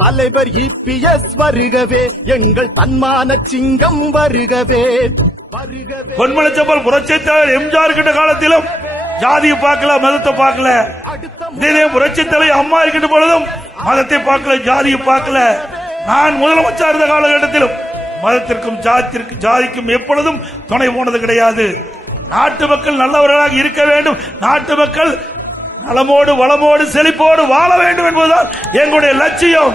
தலைவர் இபிஎஸ் வருகவே எங்கள் தன்மான சிங்கம் வருகவே. பொன்மனச்சம்பல் புரட்சித்தலைவர் எம்ஜிஆர் கிட்ட காலத்திலும் ஜாதியை பார்க்கல மதத்தை பார்க்கல. இதே புரட்சி தலைவர் அம்மா இருக்கின்ற பொழுதும் மதத்தை பார்க்கல ஜாதியை பார்க்கல. நான் முதலமைச்சர் இருந்த காலகட்டத்திலும் மதத்திற்கும் ஜாதித்திற்கும் ஜாதிக்கும் எப்பொழுதும் துணை போனது கிடையாது. நாட்டு மக்கள் நல்லவர்களாக இருக்க வேண்டும். நாட்டு மக்கள் நலமோடு வளமோடு செழிப்போடு வாழ வேண்டும் என்பதுதான் எங்களுடைய லட்சியம்.